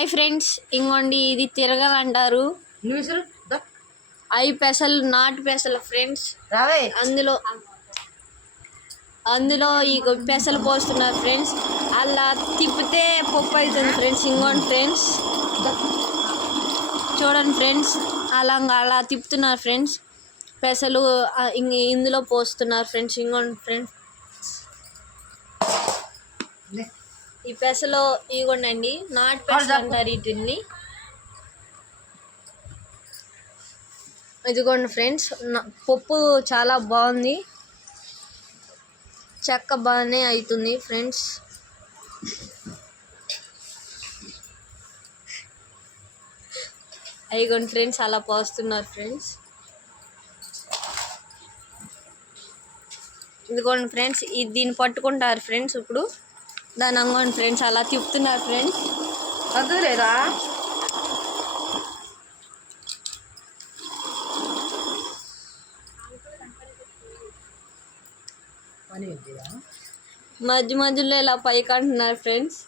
Hi friends, ఇంకోండి ఇది తిరగలంటారు. అవి పెసలు, నాటు పెసలు ఫ్రెండ్స్. అందులో ఈ పెసలు పోస్తున్నారు ఫ్రెండ్స్. అలా తిప్పితే పప్పు అవుతుంది ఫ్రెండ్స్. ఇంకోండి ఫ్రెండ్స్, చూడండి ఫ్రెండ్స్, అలా తిప్పుతున్నారు ఫ్రెండ్స్. పెసలు ఇందులో పోస్తున్నారు ఫ్రెండ్స్. ఇంకోండి ఫ్రెండ్స్, ఈ పెసలో ఇవ్వండి, నాటు పెసలు అంటారు వీటిని. ఇదిగోండి ఫ్రెండ్స్, పప్పు చాలా బాగుంది, చెక్క బాగానే అవుతుంది ఫ్రెండ్స్. అయిగోండి ఫ్రెండ్స్, అలా పోస్తున్నారు ఫ్రెండ్స్. ఇదిగోండి ఫ్రెండ్స్, దీన్ని పట్టుకుంటారు ఫ్రెండ్స్. ఇప్పుడు దాని అంగోండి ఫ్రెండ్స్, అలా తిప్పుతున్నారు ఫ్రెండ్స్. లేదా మధ్య మధ్యలో ఇలా పైకి అంటున్నారు ఫ్రెండ్స్.